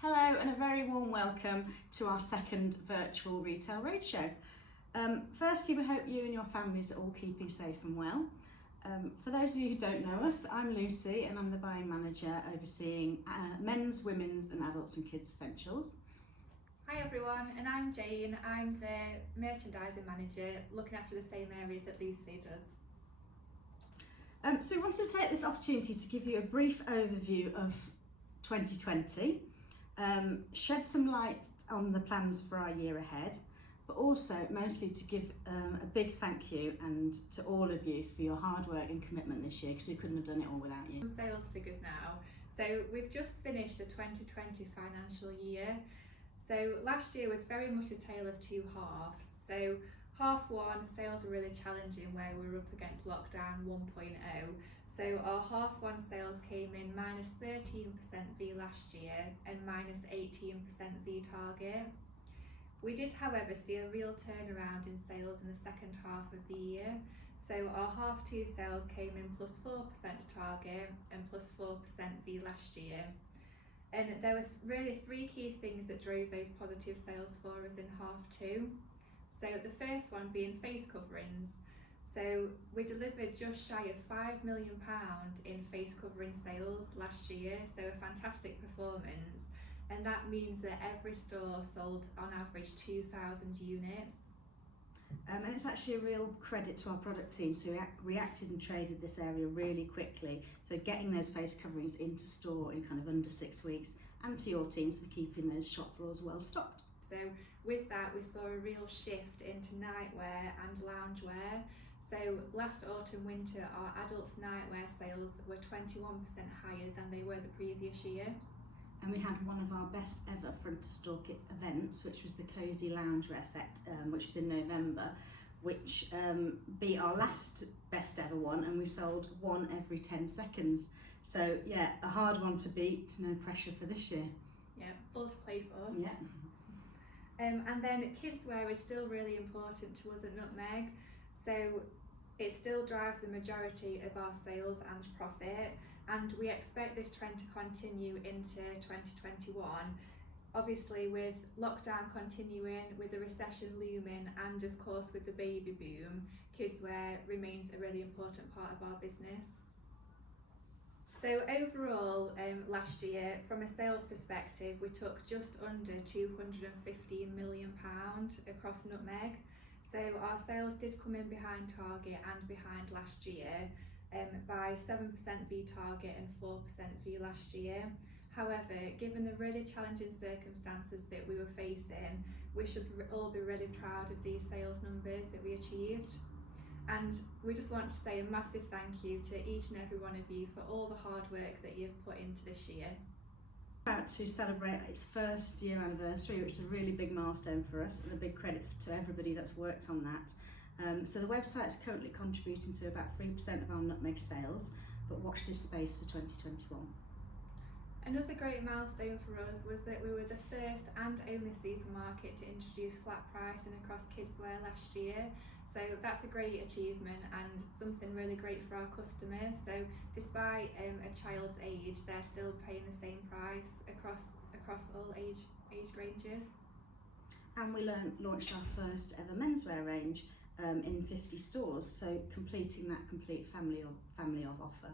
Hello and a very warm welcome to our second virtual retail roadshow. Firstly, we hope you and your families are all keeping safe and well. For those of you who don't know us, I'm Lucy and I'm the buying manager overseeing men's, women's and adults and kids essentials. Hi everyone, and I'm Jane. I'm the merchandising manager looking after the same areas that Lucy does. So we wanted to take this opportunity to give you a brief overview of 2020, shed some light on the plans for our year ahead, but also mostly to give a big thank you and to all of you for your hard work and commitment this year, because we couldn't have done it all without you. Some sales figures now. So we've just finished the 2020 financial year. So last year was very much a tale of two halves. So half one, sales were really challenging where we were up against lockdown 1.0. So our half one sales came in minus 13% v last year and minus 18% v target. We did, however, see a real turnaround in sales in the second half of the year. So our half two sales came in plus 4% target and plus 4% v last year. And there were really three key things that drove those positive sales for us in half two. So the first one being face coverings. So we delivered just shy of £5 million in face covering sales last year, so a fantastic performance. And that means that every store sold on average 2,000 units. And it's actually a real credit to our product teams who reacted and traded this area really quickly. So getting those face coverings into store in kind of under 6 weeks, and to your teams for keeping those shop floors well stocked. So with that, we saw a real shift into nightwear and loungewear. So last autumn winter, our adults nightwear sales were 21% higher than they were the previous year. And we had one of our best ever front to store kits events, which was the Cozy Loungewear set, which was in November, which beat our last best ever one, and we sold one every 10 seconds. So yeah, a hard one to beat, no pressure for this year. Yeah, all to play for. Yeah. And then kids wear is still really important to us at Nutmeg. So it still drives the majority of our sales and profit. And we expect this trend to continue into 2021. Obviously, with lockdown continuing, with the recession looming, and of course with the baby boom, kidswear remains a really important part of our business. So overall, last year, from a sales perspective, we took just under £215 million across Nutmeg. So our sales did come in behind target and behind last year. By 7% v target and 4% v last year. However, given the really challenging circumstances that we were facing, we should all be really proud of these sales numbers that we achieved. And we just want to say a massive thank you to each and every one of you for all the hard work that you've put into this year. About to celebrate its first year anniversary, which is a really big milestone for us, and a big credit to everybody that's worked on that. So the website is currently contributing to about 3% of our Nutmeg sales, but watch this space for 2021. Another great milestone for us was that we were the first and only supermarket to introduce flat pricing across kidswear last year. So that's a great achievement and something really great for our customers. So despite a child's age, they're still paying the same price across all age ranges. And we launched our first ever menswear range in 50 stores, so completing that complete family of offer.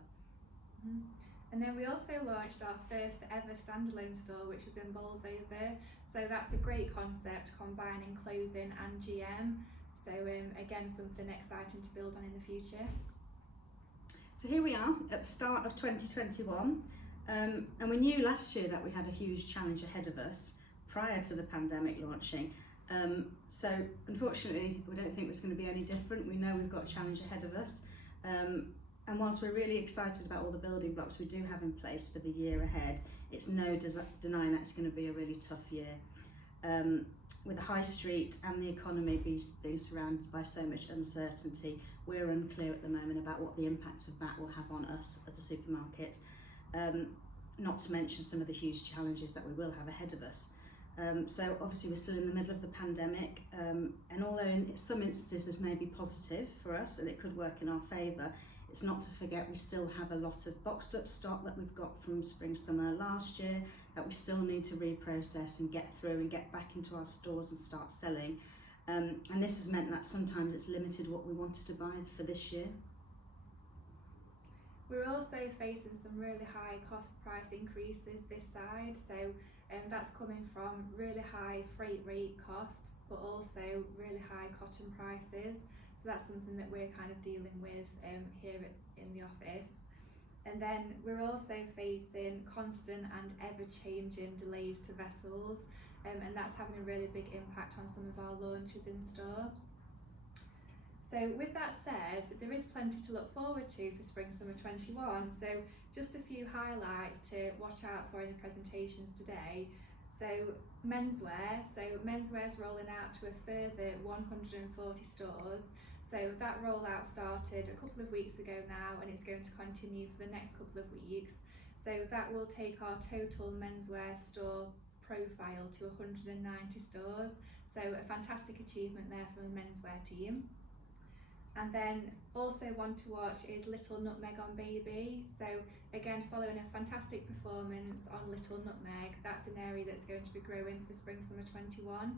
Mm-hmm. And then we also launched our first ever standalone store, which was in Bolsover. So that's a great concept, combining clothing and GM. So again, something exciting to build on in the future. So here we are at the start of 2021, and we knew last year that we had a huge challenge ahead of us prior to the pandemic launching. So unfortunately, we don't think it's going to be any different. We know we've got a challenge ahead of us. And whilst we're really excited about all the building blocks we do have in place for the year ahead, it's no denying that it's going to be a really tough year. With the high street and the economy being surrounded by so much uncertainty, we're unclear at the moment about what the impact of that will have on us as a supermarket. Not to mention some of the huge challenges that we will have ahead of us. So obviously we're still in the middle of the pandemic, and although in some instances this may be positive for us and it could work in our favour, It's not to forget we still have a lot of boxed up stock that we've got from spring summer last year that we still need to reprocess and get through and get back into our stores and start selling. And this has meant that sometimes it's limited what we wanted to buy for this year. We're also facing some really high cost price increases this side, so that's coming from really high freight rate costs, but also really high cotton prices. So that's something that we're kind of dealing with here in the office. And then we're also facing constant and ever-changing delays to vessels, and that's having a really big impact on some of our launches in store. So with that said, there is plenty to look forward to for Spring Summer 21. So just a few highlights to watch out for in the presentations today. So menswear. So menswear's rolling out to a further 140 stores. So that rollout started a couple of weeks ago now, and it's going to continue for the next couple of weeks. So that will take our total menswear store profile to 190 stores. So a fantastic achievement there from the menswear team. And then also one to watch is Little Nutmeg on Baby. So again, following a fantastic performance on Little Nutmeg, that's an area that's going to be growing for Spring Summer 21.